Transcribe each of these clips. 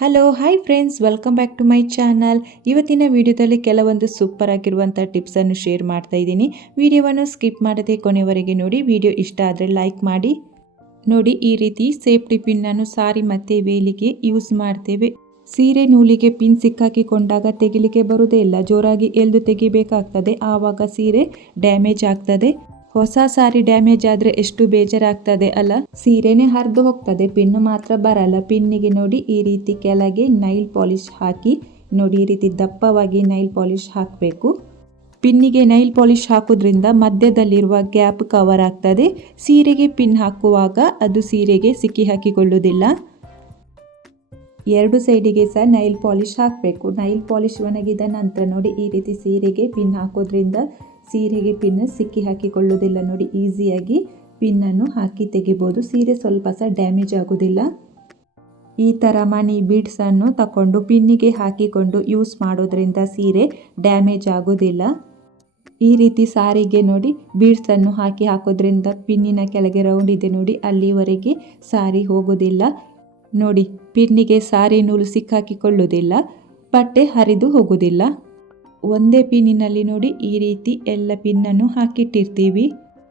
Hello hi friends welcome back to my channel ಇವತ್ತಿನ ವಿಡಿಯೋದಲ್ಲಿ ಕೆಲವೊಂದು ಸೂಪರ್ ಆಗಿರುವಂಥ ಟಿಪ್ಸನ್ನು ಶೇರ್ ಮಾಡ್ತಾ ಇದ್ದೀನಿ. ವಿಡಿಯೋವನ್ನು ಸ್ಕಿಪ್ ಮಾಡದೆ ಕೊನೆವರೆಗೆ ನೋಡಿ, ವಿಡಿಯೋ ಇಷ್ಟ ಆದರೆ ಲೈಕ್ ಮಾಡಿ. ನೋಡಿ, ಈ ರೀತಿ ಸೇಫ್ಟಿ ಪಿನ್ನನ್ನು ಸಾರಿ ಮತ್ತು ವೇಲಿಗೆ ಯೂಸ್ ಮಾಡ್ತೇವೆ. ಸೀರೆ ನೂಲಿಗೆ ಪಿನ್ ಸಿಕ್ಕಾಕಿಕೊಂಡಾಗ ತೆಗಿಲಿಕ್ಕೆ ಬರುವುದೇ ಇಲ್ಲ, ಜೋರಾಗಿ ಎಲ್ದು ತೆಗಿಬೇಕಾಗ್ತದೆ. ಆವಾಗ ಸೀರೆ ಡ್ಯಾಮೇಜ್ ಆಗ್ತದೆ. ಹೊಸ ಸಾರಿ ಡ್ಯಾಮೇಜ್ ಆದ್ರೆ ಎಷ್ಟು ಬೇಜಾರಾಗ್ತದೆ ಅಲ್ಲ? ಸೀರೆನೇ ಹರಿದು ಹೋಗ್ತದೆ. ಪಿನ್ ಮಾತ್ರ ಬರಲ್ಲ. ಪಿನ್ನಿಗೆ ನೋಡಿ ಈ ರೀತಿ ಕೆಳಗೆ ನೈಲ್ ಪಾಲಿಶ್ ಹಾಕಿ, ನೋಡಿ ಈ ರೀತಿ ದಪ್ಪವಾಗಿ ನೈಲ್ ಪಾಲಿಶ್ ಹಾಕಬೇಕು. ಪಿನ್ನಿಗೆ ನೈಲ್ ಪಾಲಿಶ್ ಹಾಕೋದ್ರಿಂದ ಮಧ್ಯದಲ್ಲಿರುವ ಗ್ಯಾಪ್ ಕವರ್ ಆಗ್ತದೆ. ಸೀರೆಗೆ ಪಿನ್ ಹಾಕುವಾಗ ಅದು ಸೀರೆಗೆ ಸಿಕ್ಕಿ ಹಾಕಿಕೊಳ್ಳುವುದಿಲ್ಲ. ಎರಡು ಸೈಡಿಗೆ ಸಹ ನೈಲ್ ಪಾಲಿಶ್ ಹಾಕಬೇಕು. ನೈಲ್ ಪಾಲಿಶ್ ಒಣಗಿದ ನಂತರ ನೋಡಿ ಈ ರೀತಿ ಸೀರೆಗೆ ಪಿನ್ ಹಾಕೋದ್ರಿಂದ ಸೀರೆಗೆ ಪಿನ್ ಸಿಕ್ಕಿ ಹಾಕಿಕೊಳ್ಳೋದಿಲ್ಲ ನೋಡಿ, ಈಸಿಯಾಗಿ ಪಿನ್ನನ್ನು ಹಾಕಿ ತೆಗಿಬೋದು. ಸೀರೆ ಸ್ವಲ್ಪ ಸಹ ಡ್ಯಾಮೇಜ್ ಆಗೋದಿಲ್ಲ ಈ ಥರ ಮನಿ ಬೀಡ್ಸನ್ನು ತಗೊಂಡು ಪಿನ್ನಿಗೆ ಹಾಕಿಕೊಂಡು ಯೂಸ್ ಮಾಡೋದ್ರಿಂದ ಸೀರೆ ಡ್ಯಾಮೇಜ್ ಆಗೋದಿಲ್ಲ ಈ ರೀತಿ ಸಾರಿಗೆ ನೋಡಿ ಬೀಡ್ಸನ್ನು ಹಾಕಿ ಹಾಕೋದ್ರಿಂದ ಪಿನ್ನಿನ ಕೆಳಗೆ ರೌಂಡ್ ಇದೆ ನೋಡಿ, ಅಲ್ಲಿವರೆಗೆ ಸಾರಿ ಹೋಗೋದಿಲ್ಲ ನೋಡಿ, ಪಿನ್ನಿಗೆ ಸಾರಿ ನೂಲು ಸಿಕ್ಕಾಕಿಕೊಳ್ಳೋದಿಲ್ಲ ಬಟ್ಟೆ ಹರಿದು ಹೋಗೋದಿಲ್ಲ ಒಂದೇ ಪಿನ್ನಿನಲ್ಲಿ ನೋಡಿ ಈ ರೀತಿ ಎಲ್ಲ ಪಿನ್ನನ್ನು ಹಾಕಿಟ್ಟಿರ್ತೀವಿ.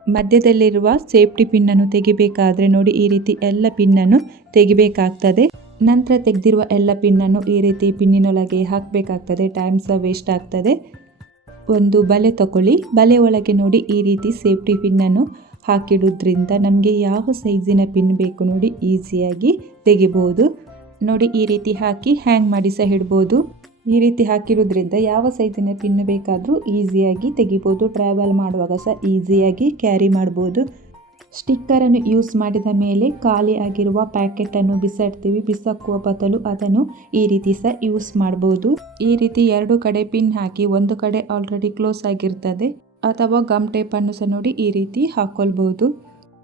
ಮಧ್ಯದಲ್ಲಿರುವ ಸೇಫ್ಟಿ ಪಿನ್ನನ್ನು ತೆಗಿಬೇಕಾದ್ರೆ ನೋಡಿ ಈ ರೀತಿ ಎಲ್ಲ ಪಿನ್ನನ್ನು ತೆಗಿಬೇಕಾಗ್ತದೆ. ನಂತರ ತೆಗೆದಿರುವ ಎಲ್ಲ ಪಿನ್ನನ್ನು ಈ ರೀತಿ ಪಿನ್ನಿನೊಳಗೆ ಹಾಕಬೇಕಾಗ್ತದೆ. ಟೈಮ್ ಸಹ ವೇಸ್ಟ್ ಆಗ್ತದೆ. ಒಂದು ಬಲೆ ತಗೊಳ್ಳಿ. ಬಲೆ ಒಳಗೆ ನೋಡಿ ಈ ರೀತಿ ಸೇಫ್ಟಿ ಪಿನ್ನನ್ನು ಹಾಕಿಡೋದ್ರಿಂದ ನಮಗೆ ಯಾವ ಸೈಜಿನ ಪಿನ್ ಬೇಕು ನೋಡಿ ಈಸಿಯಾಗಿ ತೆಗಿಬೋದು. ನೋಡಿ ಈ ರೀತಿ ಹಾಕಿ ಹ್ಯಾಂಗ್ ಮಾಡಿ ಸಹ ಇಡ್ಬೋದು ಈ ರೀತಿ ಹಾಕಿರೋದ್ರಿಂದ ಯಾವ ಸೈಜಿನ ಪಿನ್ ಬೇಕಾದರೂ ಈಸಿಯಾಗಿ ತೆಗಿಬೋದು. ಟ್ರಾವೆಲ್ ಮಾಡುವಾಗ ಸಹ ಈಸಿಯಾಗಿ ಕ್ಯಾರಿ ಮಾಡ್ಬೋದು. ಸ್ಟಿಕ್ಕರನ್ನು ಯೂಸ್ ಮಾಡಿದ ಮೇಲೆ ಖಾಲಿ ಆಗಿರುವ ಪ್ಯಾಕೆಟನ್ನು ಬಿಸಾಡ್ತೀವಿ. ಬಿಸಾಕುವ ಬದಲು ಅದನ್ನು ಈ ರೀತಿ ಸಹ ಯೂಸ್ ಮಾಡ್ಬೋದು. ಈ ರೀತಿ ಎರಡು ಕಡೆ ಪಿನ್ ಹಾಕಿ ಒಂದು ಕಡೆ ಆಲ್ರೆಡಿ ಕ್ಲೋಸ್ ಆಗಿರ್ತದೆ. ಅಥವಾ ಗಮ್ ಟೇಪನ್ನು ಸಹ ನೋಡಿ ಈ ರೀತಿ ಹಾಕೊಳ್ಬೋದು.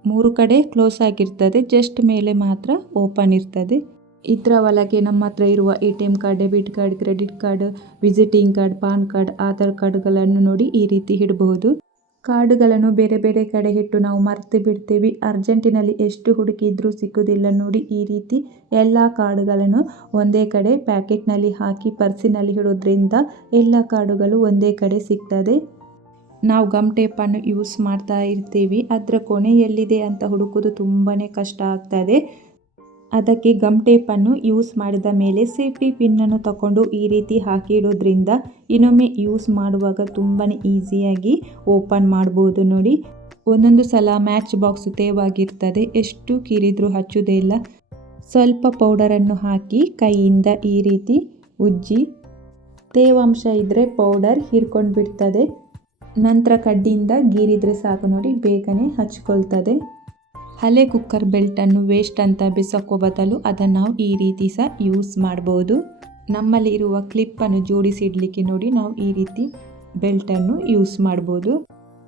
ಮೂರು ಕಡೆ ಕ್ಲೋಸ್ ಆಗಿರ್ತದೆ. ಜಸ್ಟ್ ಮೇಲೆ ಮಾತ್ರ ಓಪನ್ ಇರ್ತದೆ. ಇದರ ಒಳಗೆ ನಮ್ಮ ಹತ್ರ ಇರುವ A card, debit card, credit card, visiting card, PAN card, Aadhaar ಕಾರ್ಡ್ಗಳನ್ನು ನೋಡಿ ಈ ರೀತಿ ಇಡಬಹುದು. ಕಾರ್ಡ್ಗಳನ್ನು ಬೇರೆ ಬೇರೆ ಕಡೆ ಇಟ್ಟು ನಾವು ಮರೆತು ಬಿಡ್ತೀವಿ. ಅರ್ಜೆಂಟಿನಲ್ಲಿ ಎಷ್ಟು ಹುಡುಕಿದ್ರೂ ಸಿಕ್ಕುವುದಿಲ್ಲ ನೋಡಿ ಈ ರೀತಿ ಎಲ್ಲ ಕಾರ್ಡ್ಗಳನ್ನು ಒಂದೇ ಕಡೆ ಪ್ಯಾಕೆಟ್ನಲ್ಲಿ ಹಾಕಿ, ಪರ್ಸಿನಲ್ಲಿ ಇಡೋದ್ರಿಂದ ಎಲ್ಲ ಕಾರ್ಡುಗಳು ಒಂದೇ ಕಡೆ ಸಿಗ್ತದೆ. ನಾವು ಗಮ್ ಟೇಪನ್ನು ಯೂಸ್ ಮಾಡ್ತಾ ಇರ್ತೀವಿ. ಅದರ ಕೊನೆ ಎಲ್ಲಿದೆ ಅಂತ ಹುಡುಕೋದು ತುಂಬಾ ಕಷ್ಟ ಆಗ್ತದೆ. ಅದಕ್ಕೆ ಗಮ್ ಟೇಪನ್ನು ಯೂಸ್ ಮಾಡಿದ ಮೇಲೆ ಸೇಫ್ಟಿ ಪಿನ್ನನ್ನು ತಗೊಂಡು ಈ ರೀತಿ ಹಾಕಿ ಇಡೋದ್ರಿಂದ ಇನ್ನೊಮ್ಮೆ ಯೂಸ್ ಮಾಡುವಾಗ ತುಂಬಾ ಈಸಿಯಾಗಿ ಓಪನ್ ಮಾಡ್ಬೋದು ನೋಡಿ. ಒಂದೊಂದು ಸಲ ಮ್ಯಾಚ್ ಬಾಕ್ಸ್ ತೇವಾಗಿರ್ತದೆ, ಎಷ್ಟು ಕಿರಿದ್ರೂ ಹಚ್ಚೋದೇ ಇಲ್ಲ. ಸ್ವಲ್ಪ ಪೌಡರನ್ನು ಹಾಕಿ ಕೈಯಿಂದ ಈ ರೀತಿ ಉಜ್ಜಿ. ತೇವಾಂಶ ಇದ್ದರೆ ಪೌಡರ್ ಹೀರ್ಕೊಂಡು ಬಿಡ್ತದೆ ನಂತರ ಕಡ್ಡಿಯಿಂದ ಗೀರಿದರೆ ಸಾಕು ನೋಡಿ, ಬೇಗನೆ ಹಚ್ಕೊಳ್ತದೆ. ಹಳೆ ಕುಕ್ಕರ್ ಬೆಲ್ಟನ್ನು ವೇಸ್ಟ್ ಅಂತ ಬಿಸಾಕೋ ಬದಲು ಅದನ್ನು ನಾವು ಈ ರೀತಿ ಸಹ ಯೂಸ್ ಮಾಡ್ಬೋದು. ನಮ್ಮಲ್ಲಿ ಇರುವ ಕ್ಲಿಪ್ಪನ್ನು ಜೋಡಿಸಿಡ್ಲಿಕ್ಕೆ ನೋಡಿ ನಾವು ಈ ರೀತಿ ಬೆಲ್ಟನ್ನು ಯೂಸ್ ಮಾಡ್ಬೋದು.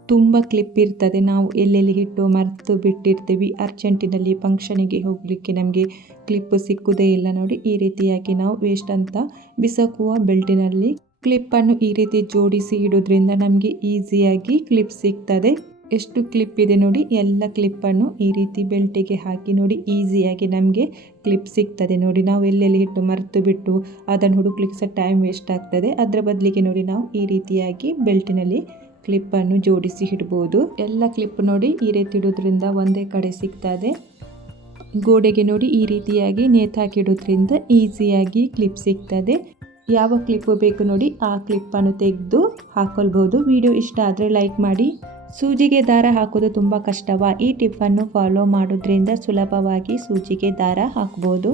ತುಂಬ ಕ್ಲಿಪ್ ಇರ್ತದೆ. ನಾವು ಎಲ್ಲೆಲ್ಲಿ ಹಿಟ್ಟು ಮರೆತು ಬಿಟ್ಟಿರ್ತೀವಿ. ಅರ್ಜೆಂಟಿನಲ್ಲಿ ಫಂಕ್ಷನಿಗೆ ಹೋಗಲಿಕ್ಕೆ ನಮಗೆ ಕ್ಲಿಪ್ ಸಿಕ್ಕುದೇ ಇಲ್ಲ. ನೋಡಿ, ಈ ರೀತಿಯಾಗಿ ನಾವು ವೇಸ್ಟ್ ಅಂತ ಬಿಸಾಕುವ ಬೆಲ್ಟಿನಲ್ಲಿ ಕ್ಲಿಪ್ಪನ್ನು ಈ ರೀತಿ ಜೋಡಿಸಿ ಇಡೋದ್ರಿಂದ ನಮಗೆ ಈಸಿಯಾಗಿ ಕ್ಲಿಪ್ ಸಿಗ್ತದೆ. ಎಷ್ಟು ಕ್ಲಿಪ್ ಇದೆ ನೋಡಿ, ಎಲ್ಲ ಕ್ಲಿಪ್ಪನ್ನು ಈ ರೀತಿ ಬೆಲ್ಟಿಗೆ ಹಾಕಿ ನೋಡಿ ಈಸಿಯಾಗಿ ನಮಗೆ ಕ್ಲಿಪ್ ಸಿಗ್ತದೆ ನೋಡಿ. ನಾವು ಎಲ್ಲೆಲ್ಲಿ ಇಟ್ಟು ಮರೆತು ಬಿಟ್ಟು ಅದನ್ನು ಹುಡುಕ್ಲಿಕ್ಕೆ ಸಹ ಟೈಮ್ ವೇಸ್ಟ್ ಆಗ್ತದೆ. ಅದರ ಬದಲಿಗೆ ನೋಡಿ, ನಾವು ಈ ರೀತಿಯಾಗಿ ಬೆಲ್ಟಿನಲ್ಲಿ ಕ್ಲಿಪ್ಪನ್ನು ಜೋಡಿಸಿ ಇಡ್ಬೋದು. ಎಲ್ಲ ಕ್ಲಿಪ್ ನೋಡಿ ಈ ರೀತಿ ಇಡೋದ್ರಿಂದ ಒಂದೇ ಕಡೆ ಸಿಗ್ತದೆ. ಗೋಡೆಗೆ ನೋಡಿ ಈ ರೀತಿಯಾಗಿ ನೇತಾಕಿಡೋದ್ರಿಂದ ಈಸಿಯಾಗಿ ಕ್ಲಿಪ್ ಸಿಗ್ತದೆ. ಯಾವ ಕ್ಲಿಪ್ ಬೇಕು ನೋಡಿ, ಆ ಕ್ಲಿಪ್ಪನ್ನು ತೆಗೆದು ಹಾಕೊಳ್ಬೋದು. ವಿಡಿಯೋ ಇಷ್ಟ ಆದರೆ ಲೈಕ್ ಮಾಡಿ. ಸೂಜಿಗೆ ದಾರ ಹಾಕೋದು ತುಂಬ ಕಷ್ಟವ? ಈ ಟಿಪ್ಪನ್ನು ಫಾಲೋ ಮಾಡೋದ್ರಿಂದ ಸುಲಭವಾಗಿ ಸೂಜಿಗೆ ದಾರ ಹಾಕ್ಬೋದು.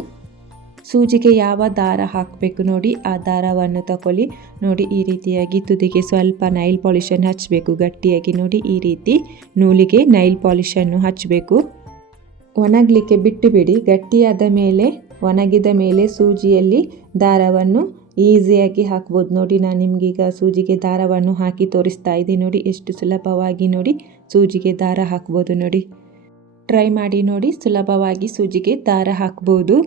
ಸೂಜಿಗೆ ಯಾವ ದಾರ ಹಾಕಬೇಕು ನೋಡಿ, ಆ ದಾರವನ್ನು ತಗೊಳ್ಳಿ ನೋಡಿ, ಈ ರೀತಿಯಾಗಿ ತುದಿಗೆ ಸ್ವಲ್ಪ ನೈಲ್ ಪಾಲಿಷನ್ನು ಹಚ್ಚಬೇಕು ಗಟ್ಟಿಯಾಗಿ ನೋಡಿ, ಈ ರೀತಿ ನೂಲಿಗೆ ನೈಲ್ ಪಾಲಿಷನ್ನು ಹಚ್ಚಬೇಕು ಒಣಗಲಿಕ್ಕೆ ಬಿಟ್ಟುಬಿಡಿ ಗಟ್ಟಿಯಾದ ಮೇಲೆ, ಒಣಗಿದ ಮೇಲೆ ಸೂಜಿಯಲ್ಲಿ ದಾರವನ್ನು ಈಸಿಯಾಗಿ ಹಾಕ್ಬೋದು. ನೋಡಿ, ನಾನು ನಿಮಗೀಗ ಸೂಜಿಗೆ ದಾರವನ್ನು ಹಾಕಿ ತೋರಿಸ್ತಾ ಇದ್ದೀನಿ ನೋಡಿ, ಎಷ್ಟು ಸುಲಭವಾಗಿ ನೋಡಿ ಸೂಜಿಗೆ ದಾರ ಹಾಕ್ಬೋದು. ನೋಡಿ, ಟ್ರೈ ಮಾಡಿ ನೋಡಿ ಸುಲಭವಾಗಿ ಸೂಜಿಗೆ ದಾರ ಹಾಕ್ಬೋದು.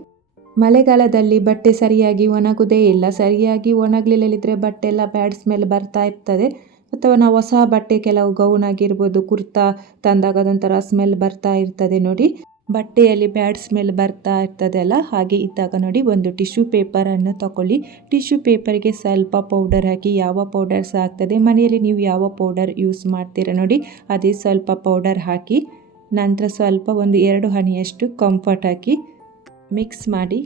ಮಳೆಗಾಲದಲ್ಲಿ ಬಟ್ಟೆ ಸರಿಯಾಗಿ ಒಣಗೋದೇ ಇಲ್ಲ. ಸರಿಯಾಗಿ ಒಣಗಲಿಲ್ಲದಿದ್ದರೆ ಬಟ್ಟೆ ಎಲ್ಲ ಬ್ಯಾಡ್ ಸ್ಮೆಲ್ ಬರ್ತಾ ಇರ್ತದೆ. ಅಥವಾ ನಾವು ಹೊಸ ಬಟ್ಟೆ ಕೆಲವು ಗೌನ್ ಆಗಿರ್ಬೋದು, ಕುರ್ತಾ ತಂದಾಗ ಅದೊಂಥರ ಸ್ಮೆಲ್ ಬರ್ತಾ ಇರ್ತದೆ. ನೋಡಿ ಬಟ್ಟೆಯಲ್ಲಿ ಬ್ಯಾಡ್ ಸ್ಮೆಲ್ ಬರ್ತಾ ಇರ್ತದಲ್ಲ ಹಾಗೆ ಇದ್ದಾಗ ನೋಡಿ, ಒಂದು ಟಿಶ್ಯೂ ಪೇಪರನ್ನು ತಗೊಳ್ಳಿ ಟಿಶ್ಯೂ ಪೇಪರ್ಗೆ ಸ್ವಲ್ಪ ಪೌಡರ್ ಹಾಕಿ, ಯಾವ ಪೌಡರ್ ಸಹ ಆಗ್ತದೆ ಮನೆಯಲ್ಲಿ ನೀವು ಯಾವ ಪೌಡರ್ ಯೂಸ್ ಮಾಡ್ತೀರಾ ನೋಡಿ, ಅದೇ ಸ್ವಲ್ಪ ಪೌಡರ್ ಹಾಕಿ, ನಂತರ ಸ್ವಲ್ಪ ಒಂದು ಎರಡು ಹನಿಯಷ್ಟು ಕಂಫರ್ಟ್ ಹಾಕಿ ಮಿಕ್ಸ್ ಮಾಡಿ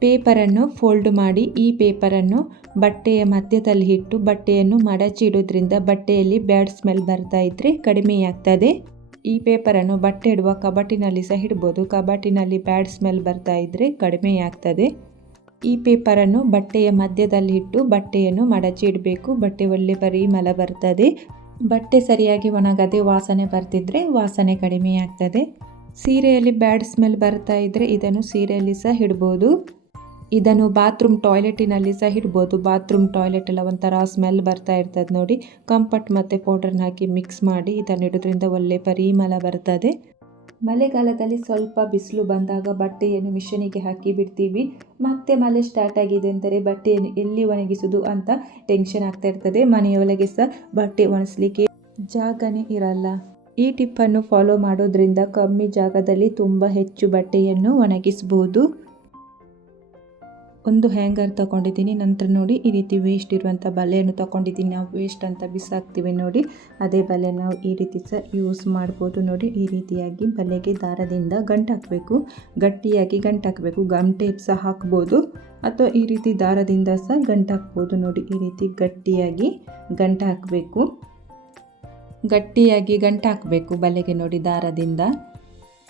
ಪೇಪರನ್ನು ಫೋಲ್ಡ್ ಮಾಡಿ, ಈ ಪೇಪರನ್ನು ಬಟ್ಟೆಯ ಮಧ್ಯದಲ್ಲಿ ಇಟ್ಟು, ಬಟ್ಟೆಯನ್ನು ಮಡಚಿ ಇಡೋದ್ರಿಂದ ಬಟ್ಟೆಯಲ್ಲಿ ಬ್ಯಾಡ್ ಸ್ಮೆಲ್ ಬರ್ತಾ ಇದ್ದರೆ ಕಡಿಮೆಯಾಗ್ತದೆ ಈ ಪೇಪರನ್ನು ಬಟ್ಟೆ ಇಡುವ ಕಬಟ್ಟಿನಲ್ಲಿ ಸಹ ಇಡ್ಬೋದು. ಕಬಟ್ಟಿನಲ್ಲಿ ಬ್ಯಾಡ್ ಸ್ಮೆಲ್ ಬರ್ತಾ ಇದ್ದರೆ ಕಡಿಮೆಯಾಗ್ತದೆ ಈ ಪೇಪರನ್ನು ಬಟ್ಟೆಯ ಮಧ್ಯದಲ್ಲಿ ಇಟ್ಟು ಬಟ್ಟೆಯನ್ನು ಮಡಚಿ ಇಡಬೇಕು. ಬಟ್ಟೆ ಒಳ್ಳೆ ಪರಿಮಳ ಬರ್ತದೆ. ಬಟ್ಟೆ ಸರಿಯಾಗಿ ಒಣಗದೆ ವಾಸನೆ ಬರ್ತಿದ್ರೆ ವಾಸನೆ ಕಡಿಮೆಯಾಗ್ತದೆ ಸೀರೆಯಲ್ಲಿ ಬ್ಯಾಡ್ ಸ್ಮೆಲ್ ಬರ್ತಾ ಇದ್ದರೆ ಇದನ್ನು ಸೀರೆಯಲ್ಲಿ ಸಹ ಇಡ್ಬೋದು. ಇದನ್ನು ಬಾತ್ರೂಮ್ ಟಾಯ್ಲೆಟಿನಲ್ಲಿ ಸಹ ಇಡ್ಬೋದು. ಬಾತ್ರೂಮ್ ಟಾಯ್ಲೆಟ್ ಎಲ್ಲ ಒಂಥರ ಸ್ಮೆಲ್ ಬರ್ತಾ ಇರ್ತದೆ ನೋಡಿ. ಕಂಫರ್ಟ್ ಮತ್ತು ಪೌಡರ್ನ ಹಾಕಿ ಮಿಕ್ಸ್ ಮಾಡಿ ಇದನ್ನು ಇಡೋದ್ರಿಂದ ಒಳ್ಳೆ ಪರಿಮಳ ಬರ್ತದೆ. ಮಳೆಗಾಲದಲ್ಲಿ ಸ್ವಲ್ಪ ಬಿಸಿಲು ಬಂದಾಗ ಬಟ್ಟೆಯನ್ನು ಮಿಷನಿಗೆ ಹಾಕಿ ಬಿಡ್ತೀವಿ. ಮತ್ತೆ ಮಳೆ ಸ್ಟಾರ್ಟ್ ಆಗಿದೆ ಅಂದರೆ ಬಟ್ಟೆಯನ್ನು ಎಲ್ಲಿ ಒಣಗಿಸೋದು ಅಂತ ಟೆನ್ಷನ್ ಆಗ್ತಾ ಇರ್ತದೆ. ಮನೆಯೊಳಗೆ ಸಹ ಬಟ್ಟೆ ಒಣಗಿಸ್ಲಿಕ್ಕೆ ಜಾಗನೇ ಇರಲ್ಲ. ಈ ಟಿಪ್ಪನ್ನು ಫಾಲೋ ಮಾಡೋದ್ರಿಂದ ಕಮ್ಮಿ ಜಾಗದಲ್ಲಿ ತುಂಬ ಹೆಚ್ಚು ಬಟ್ಟೆಯನ್ನು ಒಣಗಿಸ್ಬೋದು. ಒಂದು ಹ್ಯಾಂಗರ್ ತಗೊಂಡಿದ್ದೀನಿ. ನಂತರ ನೋಡಿ ಈ ರೀತಿ ವೇಸ್ಟ್ ಇರುವಂಥ ಬಲೆಯನ್ನು ತಗೊಂಡಿದ್ದೀನಿ. ನಾವು ವೇಸ್ಟ್ ಅಂತ ಬಿಸಾಕ್ತೀವಿ ನೋಡಿ. ಅದೇ ಬಲೆ ನಾವು ಈ ರೀತಿ ಸಹ ಯೂಸ್ ಮಾಡ್ಬೋದು ನೋಡಿ. ಈ ರೀತಿಯಾಗಿ ಬಲೆಗೆ ದಾರದಿಂದ ಗಂಟು ಹಾಕಬೇಕು. ಗಟ್ಟಿಯಾಗಿ ಗಂಟು ಹಾಕಬೇಕು. ಗಮ್ ಟೇಪ್ ಸಹ ಹಾಕ್ಬೋದು. ಅಥವಾ ಈ ರೀತಿ ದಾರದಿಂದ ಸಹ ಗಂಟು ಹಾಕ್ಬೋದು ನೋಡಿ. ಈ ರೀತಿ ಗಟ್ಟಿಯಾಗಿ ಗಂಟು ಹಾಕಬೇಕು. ಗಟ್ಟಿಯಾಗಿ ಗಂಟು ಹಾಕಬೇಕು ಬಲೆಗೆ ನೋಡಿ ದಾರದಿಂದ.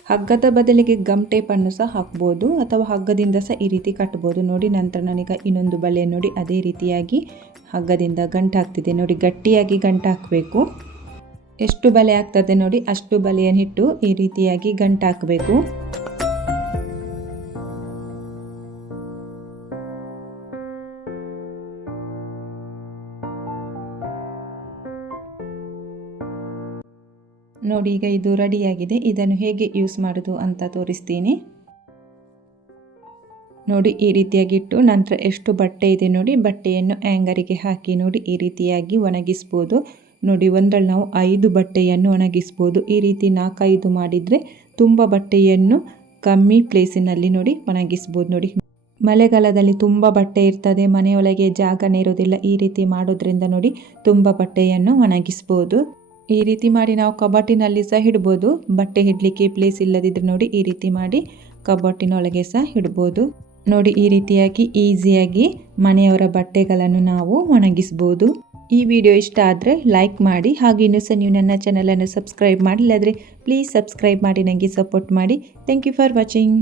ಹಗ್ಗದ ಬದಲಿಗೆ ಗಮ್ ಟೇಪನ್ನು ಸಹ ಹಾಕ್ಬೋದು ಅಥವಾ ಹಗ್ಗದಿಂದ ಸಹ ಈ ರೀತಿ ಕಟ್ಬೋದು. ನೋಡಿ ನಂತರ ನನಗೆ ಇನ್ನೊಂದು ಬಲೆ ನೋಡಿ, ಅದೇ ರೀತಿಯಾಗಿ ಹಗ್ಗದಿಂದ ಗಂಟು ಹಾಕ್ತಿದೆ ನೋಡಿ, ಗಟ್ಟಿಯಾಗಿ ಗಂಟು ಹಾಕಬೇಕು. ಎಷ್ಟು ಬಲೆ ಆಗ್ತದೆ ನೋಡಿ, ಅಷ್ಟು ಬಲೆಯನ್ನಿಟ್ಟು ಈ ರೀತಿಯಾಗಿ ಗಂಟು ಹಾಕಬೇಕು. ನೋಡಿ, ಈಗ ಇದು ರೆಡಿಯಾಗಿದೆ. ಇದನ್ನು ಹೇಗೆ ಯೂಸ್ ಮಾಡೋದು ಅಂತ ತೋರಿಸ್ತೀನಿ. ನೋಡಿ, ಈ ರೀತಿಯಾಗಿ ಇಟ್ಟು ನಂತರ ಎಷ್ಟು ಬಟ್ಟೆ ಇದೆ ನೋಡಿ, ಬಟ್ಟೆಯನ್ನು ಆ್ಯಂಗರಿಗೆ ಹಾಕಿ ನೋಡಿ, ಈ ರೀತಿಯಾಗಿ ಒಣಗಿಸ್ಬೋದು. ನೋಡಿ, ಒಂದರಲ್ಲಿ ನಾವು ಐದು ಬಟ್ಟೆಯನ್ನು ಒಣಗಿಸ್ಬೋದು. ಈ ರೀತಿ ನಾಲ್ಕೈದು ಮಾಡಿದರೆ ತುಂಬ ಬಟ್ಟೆಯನ್ನು ಕಮ್ಮಿ ಪ್ಲೇಸಿನಲ್ಲಿ ನೋಡಿ ಒಣಗಿಸ್ಬೋದು ನೋಡಿ. ಮಳೆಗಾಲದಲ್ಲಿ ತುಂಬ ಬಟ್ಟೆ ಇರ್ತದೆ, ಮನೆಯೊಳಗೆ ಜಾಗನೇ ಇರೋದಿಲ್ಲ ಈ ರೀತಿ ಮಾಡೋದ್ರಿಂದ ನೋಡಿ ತುಂಬ ಬಟ್ಟೆಯನ್ನು ಒಣಗಿಸ್ಬೋದು. ಈ ರೀತಿ ಮಾಡಿ ನಾವು ಕಬಾಟಿನಲ್ಲಿ ಸಹ ಇಡ್ಬೋದು. ಬಟ್ಟೆ ಹಿಡಲಿಕ್ಕೆ ಪ್ಲೇಸ್ ಇಲ್ಲದಿದ್ದರೆ ನೋಡಿ ಈ ರೀತಿ ಮಾಡಿ ಕಬಾಟಿನೊಳಗೆ ಸಹ ಇಡ್ಬೋದು. ನೋಡಿ ಈ ರೀತಿಯಾಗಿ ಈಸಿಯಾಗಿ ಮನೆಯವರ ಬಟ್ಟೆಗಳನ್ನು ನಾವು ಒಣಗಿಸ್ಬೋದು. ಈ ವಿಡಿಯೋ ಇಷ್ಟ ಆದರೆ ಲೈಕ್ ಮಾಡಿ ಹಾಗೆ ಇನ್ನೂ ಸಹ ನೀವು ನನ್ನ ಚಾನಲನ್ನು ಸಬ್ಸ್ಕ್ರೈಬ್ ಮಾಡಿಲ್ಲಾದರೆ ಪ್ಲೀಸ್ ಸಬ್ಸ್ಕ್ರೈಬ್ ಮಾಡಿ ನನಗೆ ಸಪೋರ್ಟ್ ಮಾಡಿ. Thank you for watching